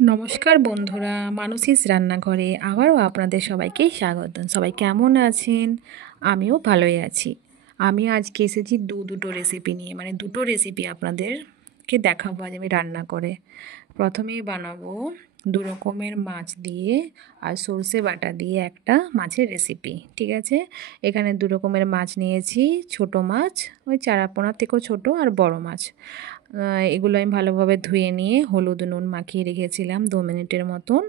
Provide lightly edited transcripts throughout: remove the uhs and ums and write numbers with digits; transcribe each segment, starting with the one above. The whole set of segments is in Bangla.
নমস্কার বন্ধুরা, মানসীস রান্নাঘরে আবারও আপনাদের সবাইকে স্বাগত। সবাই কেমন আছেন? আমিও ভালোই আছি। আমি আজকে এসেছি দুটো রেসিপি নিয়ে, মানে দুটো রেসিপি আপনাদেরকে দেখাবো আজ আমি রান্না করে। প্রথমেই বানাবো দু রকমের মাছ দিয়ে আর সর্ষে বাটা দিয়ে একটা মাছের রেসিপি। ঠিক আছে, এখানে দু রকমের মাছ নিয়েছি। ছোট মাছ, ওই চারাপোনা থেকেও ছোট, আর বড় মাছ। এগুলো আমি ভালোভাবে ধুয়ে নিয়ে হলুদ নুন মাখিয়ে রেখেছিলাম 2 মিনিটের মতন।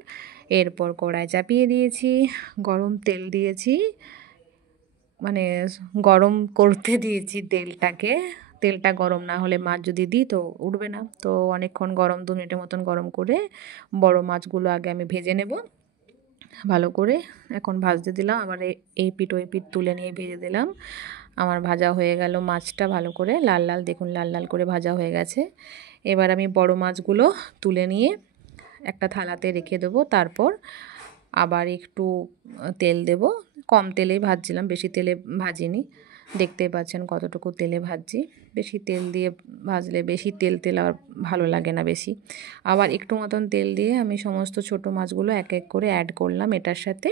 এরপর কড়াই চাপিয়ে দিয়েছি, গরম তেল দিয়েছি, মানে গরম করতে দিয়েছি তেলটাকে। তেলটা গরম না হলে মাছ যদি দিই তো উঠবে না। তো অনেকক্ষণ গরম, 2 মিনিটের মতন গরম করে বড় মাছগুলো আগে আমি ভেজে নেব ভালো করে। এখন ভাজতে দিলাম, আবার এই পিঠ ওই পিঠ তুলে নিয়ে ভেজে দিলাম। আমার ভাজা হয়ে গেল মাছটা ভালো করে, লাল লাল, দেখুন লাল লাল করে ভাজা হয়ে গেছে। এবার আমি বড় মাছগুলো তুলে নিয়ে একটা থালাতে রেখে দেবো। তারপর আবার একটু তেল দেব। কম তেলেই ভাজছিলাম, বেশি তেলে ভাজিনি। দেখতে পাচ্ছেন কতটুকু তেলে ভাজছি। বেশি তেল দিয়ে ভাজলে বেশি তেল আর ভালো লাগে না বেশি। আবার একটু মতন তেল দিয়ে আমি সমস্ত ছোট মাছগুলো এক এক করে অ্যাড করলাম এটার সাথে,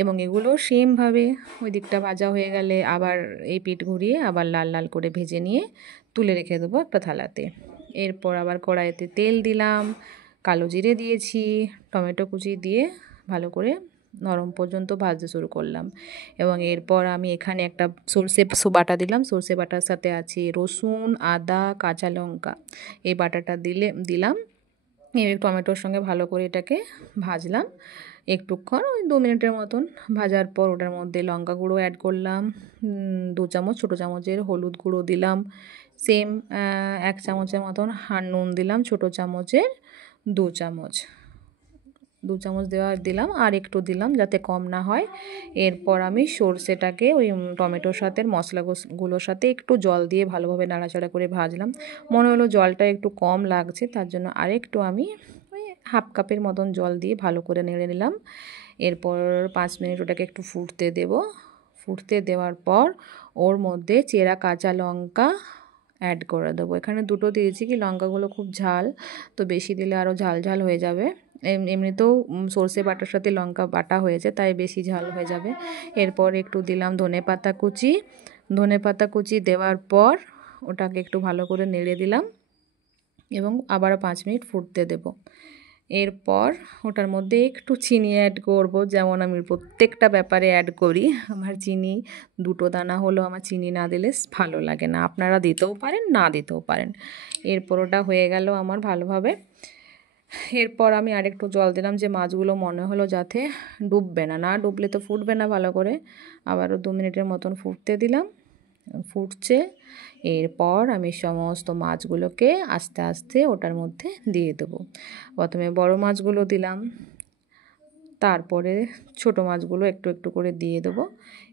এবং এগুলো সেমভাবে ওই দিকটা ভাজা হয়ে গেলে আবার এই পিঠ ঘুরিয়ে আবার লাল লাল করে ভেজে নিয়ে তুলে রেখে দেবো একটা থালাতে। এরপর আবার কড়াইতে তেল দিলাম, কালো জিরে দিয়েছি, টমেটো কুচি দিয়ে ভালো করে নরম পর্যন্ত ভাজতে শুরু করলাম। এবং এরপর আমি এখানে একটা সর্ষে বাটা দিলাম। সর্ষে বাটার সাথে আছে রসুন, আদা, কাঁচা লঙ্কা। এই বাটাটা দিলাম। এই টমেটোর সঙ্গে ভালো করে এটাকে ভাজলাম একটুক্ষণ, ওই 2 মিনিটের মতন। ভাজার পর ওটার মধ্যে লঙ্কা গুঁড়ো অ্যাড করলাম, 2 চামচ ছোটো চামচের হলুদ গুঁড়ো দিলাম, সেম 1 চামচের মতন নুন দিলাম, ছোটো চামচের 2 চামচ, 2 চামচ দিলাম, আর একটু দিলাম যাতে কম না হয়। এরপর আমি সর্ষেটাকে ওই টমেটোর সাথে মশলাগুলোর সাথে একটু জল দিয়ে ভালোভাবে নাড়াচাড়া করে ভাজলাম। মনে হলো জলটা একটু কম লাগছে, তার জন্য আরেকটু আমি ওই হাফ কাপের মতন জল দিয়ে ভালো করে নেড়ে নিলাম। এরপর 5 মিনিট ওটাকে একটু ফুটতে দেব। ফুটতে দেওয়ার পর ওর মধ্যে চেরা কাঁচা লঙ্কা অ্যাড করে দেবো। এখানে দুটো দিয়েছি, কি লঙ্কাগুলো খুব ঝাল, তো বেশি দিলে আরও ঝাল ঝাল হয়ে যাবে। এমনিতেও সর্ষে বাটার সাথে লঙ্কা বাটা হয়েছে, তাই বেশি ঝাল হয়ে যাবে। এরপর একটু দিলাম ধনেপাতা কুচি। ধনেপাতা কুচি দেওয়ার পর ওটাকে একটু ভালো করে নেড়ে দিলাম এবং আবার 5 মিনিট ফুটতে দেব। এরপর ওটার মধ্যে একটু চিনি অ্যাড করব, যেমন আমি প্রত্যেকটা ব্যাপারে অ্যাড করি। আমার চিনি 2 দানা হলেও আমার চিনি না দিলে ভালো লাগে না। আপনারা দিতেও পারেন, না দিতেও পারেন। এরপর ওটা হয়ে গেল আমার ভালোভাবে। এরপর আমি আরেকটু জল দিলাম, যে মাছগুলো মনে হলো যাতে ডুববে না, না ডুবলে তো ফুটবে না ভালো করে। আবারও 2 মিনিটের মতন ফুটতে দিলাম, ফুটছে। এরপর আমি সমস্ত মাছগুলোকে আস্তে আস্তে ওটার মধ্যে দিয়ে দেবো। প্রথমে বড় মাছগুলো দিলাম, তারপরে ছোট মাছগুলো একটু একটু করে দিয়ে দেবো,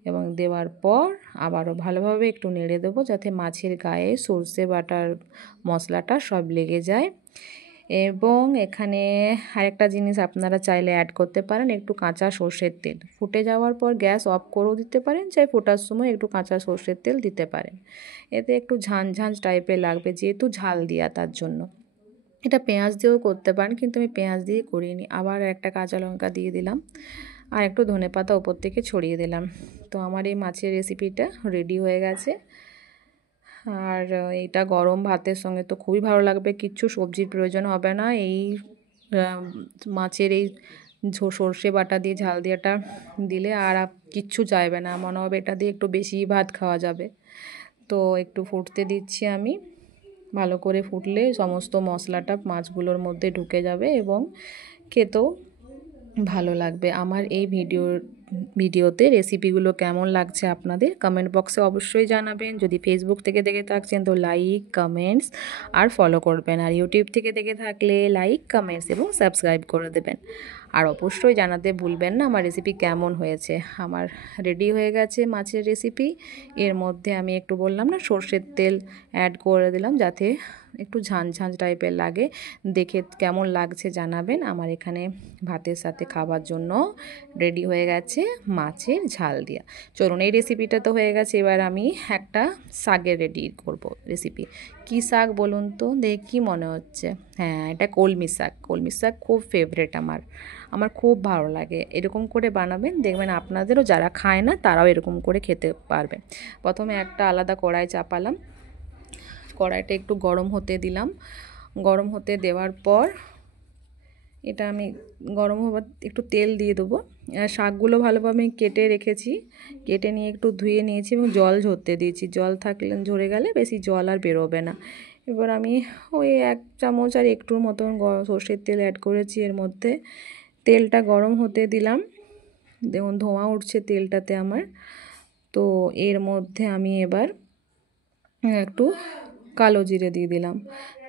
এবং দেওয়ার পর আবারও ভালোভাবে একটু নেড়ে দেবো যাতে মাছের গায়ে সর্ষে বাটার মশলাটা সব লেগে যায়। এবং এখানে আরেকটা জিনিস আপনারা চাইলে অ্যাড করতে পারেন, একটু কাঁচা সর্ষের তেল। ফুটে যাওয়ার পর গ্যাস অফ করেও দিতে পারেন, চাই ফোটার সময় একটু কাঁচা সর্ষের তেল দিতে পারেন। এতে একটু ঝাঁঝ টাইপের লাগবে, যেহেতু ঝাল দেওয়া তার জন্য। এটা পেঁয়াজ দিয়েও করতে পারেন, কিন্তু আমি পেঁয়াজ দিয়ে করিনি। আবার একটা কাঁচা লঙ্কা দিয়ে দিলাম, আর একটু ধনেপাতা ওপর থেকে ছড়িয়ে দিলাম। তো আমার এই মাছের রেসিপিটা রেডি হয়ে গেছে। আর এটা গরম ভাতের সঙ্গে তো খুবই ভালো লাগবে, কিচ্ছু সবজির প্রয়োজন হবে না। এই মাছের এই সর্ষে বাটা দিয়ে ঝাল দিয়েটা দিলে আর কিচ্ছু চাইবে না, মনে হবে এটা দিয়ে একটু বেশি ভাত খাওয়া যাবে। তো একটু ফুটতে দিচ্ছি আমি, ভালো করে ফুটলে সমস্ত মশলাটা মাছগুলোর মধ্যে ঢুকে যাবে এবং খেতেও ভালো লাগবে। আমার এই ভিডিওতে রেসিপিগুলো কেমন লাগছে আপনাদের কমেন্ট বক্সে অবশ্যই জানাবেন। যদি ফেসবুক থেকে দেখে থাকছেন তো লাইক, কমেন্টস আর ফলো করবেন, আর ইউটিউব থেকে দেখে থাকলে লাইক, কমেন্টস এবং সাবস্ক্রাইব করে দেবেন। আর অবশ্যই জানাতে ভুলবেন না আমার রেসিপি কেমন হয়েছে। আমার রেডি হয়ে গেছে মাছের রেসিপি। এর মধ্যে আমি একটু বললাম না, সর্ষের তেল অ্যাড করে দিলাম যাতে একটু ঝাঁঝ টাইপের লাগে। দেখে কেমন লাগছে জানাবেন। আমার এখানে ভাতের সাথে খাবার জন্য রেডি হয়ে গেছে মাছের ঝাল দিয়া। চলুন, এই রেসিপিটা তো হয়ে গেছে, এবার আমি একটা শাকের রেডি করব রেসিপি। কী শাক বলুন তো, দেখে কী মনে হচ্ছে? হ্যাঁ, এটা কলমি শাক। কলমি শাক খুব ফেভারেট আমার, আমার খুব ভালো লাগে। এরকম করে বানাবেন, দেখবেন আপনাদেরও যারা খায় না তারাও এরকম করে খেতে পারবে। প্রথমে একটা আলাদা কড়াই চাপালাম, কড়াইটা একটু গরম হতে দিলাম। গরম হতে দেওয়ার পর এটা আমি গরম হবার একটু তেল দিয়ে দেবো। শাকগুলো ভালোভাবে কেটে রেখেছি, কেটে নিয়ে একটু ধুয়ে নিয়েছি এবং জল ঝরতে দিয়েছি। জল থাকলে, ঝরে গেলে বেশি জল আর বেরোবে না। এবার আমি ওই 1 চামচ আর একটুর মতন সর্ষের তেল অ্যাড করেছি এর মধ্যে। তেলটা গরম হতে দিলাম, দেখুন ধোঁয়া উঠছে তেলটাতে আমার। তো এর মধ্যে আমি এবার একটু কালো জিরে দিয়ে দিলাম,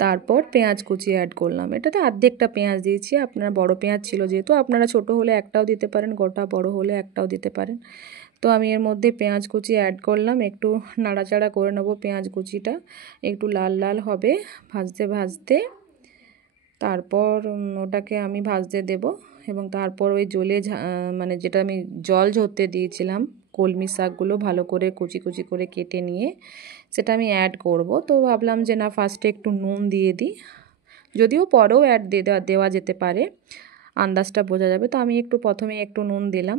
তারপর পেঁয়াজ কুচি অ্যাড করলাম। এটাতে অর্ধেকটা পেঁয়াজ দিয়েছি, আপনার বড় পেঁয়াজ ছিল যেহেতু, আপনারা ছোট হলে একটাও দিতে পারেন, গোটা বড় হলে একটাও দিতে পারেন। তো আমি এর মধ্যে পেঁয়াজ কুচি অ্যাড করলাম, একটু নাড়াচাড়া করে নেবো পেঁয়াজ কুচিটা, একটু লাল লাল হবে ভাজতে ভাজতে। তারপর ওটাকে আমি ভাজতে দেব এবং তারপর ওই মানে যেটা আমি জল ঝরতে দিয়েছিলাম, কলমি শাকগুলো ভালো করে কুচি কুচি করে কেটে নিয়ে সেটা আমি অ্যাড করব। তো ভাবলাম যে না, ফার্স্টে একটু নুন দিয়ে দিই, যদিও পরেও দেওয়া যেতে পারে, আন্দাজটা বোঝা যাবে। তো আমি একটু প্রথমে একটু নুন দিলাম,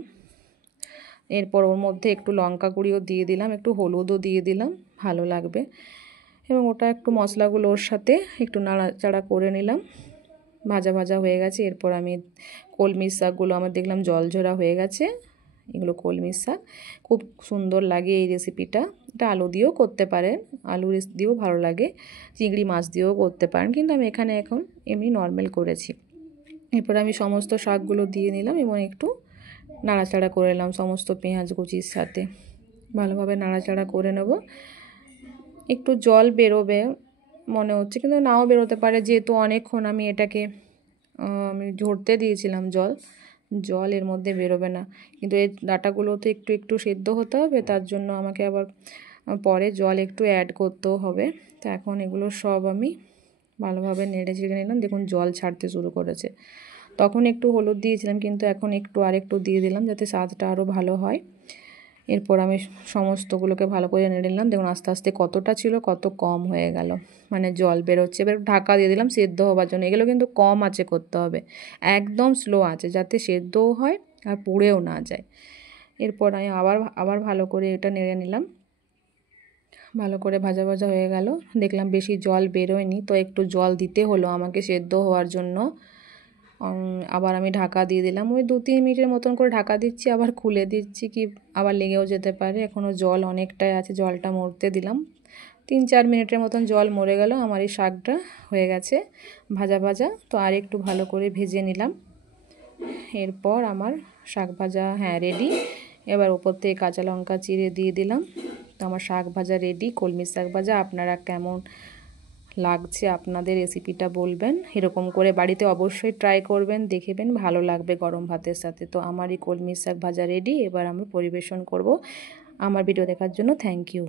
এরপর ওর মধ্যে একটু লঙ্কা গুঁড়িও দিয়ে দিলাম, একটু হলুদও দিয়ে দিলাম, ভালো লাগবে। এবং ওটা একটু মশলাগুলো ওর সাথে একটু নাড়াচাড়া করে নিলাম, ভাজা ভাজা হয়ে গেছে। এরপর আমি কলমি শাকগুলো আমার দেখলাম জলঝরা হয়ে গেছে। এগুলো কলমি শাক, খুব সুন্দর লাগে এই রেসিপিটা। এটা আলু দিয়েও করতে পারেন, আলু দিয়েও ভালো লাগে, চিংড়ি মাছ দিয়েও করতে পারেন, কিন্তু আমি এখানে এখন এমনি নর্মাল করেছি। এরপর আমি সমস্ত শাকগুলো দিয়ে নিলাম এবং একটু নাড়াচাড়া করে নিলাম সমস্ত পেঁয়াজ কুচির সাথে, ভালোভাবে নাড়াচাড়া করে নেব। একটু জল বেরোবে মনে হচ্ছে, কিন্তু নাও বেরোতে পারে, যেহেতু অনেকক্ষণ আমি এটাকে আমি ঝরতে দিয়েছিলাম জল এর মধ্যে বেরোবে না। কিন্তু এই ডাঁটাগুলো তো একটু একটু সেদ্ধ হতে হবে, তার জন্য আমাকে আবার পরে জল একটু অ্যাড করতেও হবে। তো এখন এগুলো সব আমি ভালোভাবে নেড়ে চেড়ে নিলাম, দেখুন জল ছাড়তে শুরু করেছে। তখন একটু হলুদ দিয়েছিলাম, কিন্তু এখন একটু আরেকটু দিয়ে দিলাম যাতে স্বাদটা আরও ভালো হয়। এরপর আমি সমস্তগুলোকে ভালো করে নেড়ে নিলাম, দেখুন আস্তে আস্তে কতটা ছিল কত কম হয়ে গেল, মানে জল বেরোচ্ছে। এবার ঢাকা দিয়ে দিলাম সেদ্ধ হওয়ার জন্য। এগুলো কিন্তু কম আঁচে করতে হবে, একদম স্লো আঁচে, যাতে সেদ্ধও হয় আর পুড়েও না যায়। এরপর আমি আবার ভালো করে এটা নেড়ে নিলাম, ভালো করে ভাজা ভাজা হয়ে গেল। দেখলাম বেশি জল বেরোয়নি, তো একটু জল দিতে হলো আমাকে সেদ্ধ হওয়ার জন্য। আবার আমি ঢাকা দিয়ে দিলাম, ওই 2-3 মিনিটের মতন করে ঢাকা দিচ্ছি, আবার খুলে দিচ্ছি, কি আবার লেগেও যেতে পারে। এখনও জল অনেকটাই আছে, জলটা মরতে দিলাম। 3-4 মিনিটের মতন জল মরে গেল, আমার এই শাকটা হয়ে গেছে ভাজা ভাজা। তো আর একটু ভালো করে ভেজে নিলাম, এরপর আমার শাক ভাজা রেডি। এবার ওপর থেকে কাঁচা লঙ্কা চিড়ে দিয়ে দিলাম। তো আমার শাক ভাজা রেডি, কলমি শাক ভাজা। আপনারা কেমন লাগছে আপনাদের রেসিপিটা বলবেন, এরকম করে বাড়িতে অবশ্যই ট্রাই করবেন, দেখবেন ভালো লাগবে গরম ভাতের সাথে। তো আমার এই কলমি শাক ভাজা রেডি, এবার আমি পরিবেশন করব। আমার ভিডিও দেখার জন্য থ্যাংক ইউ।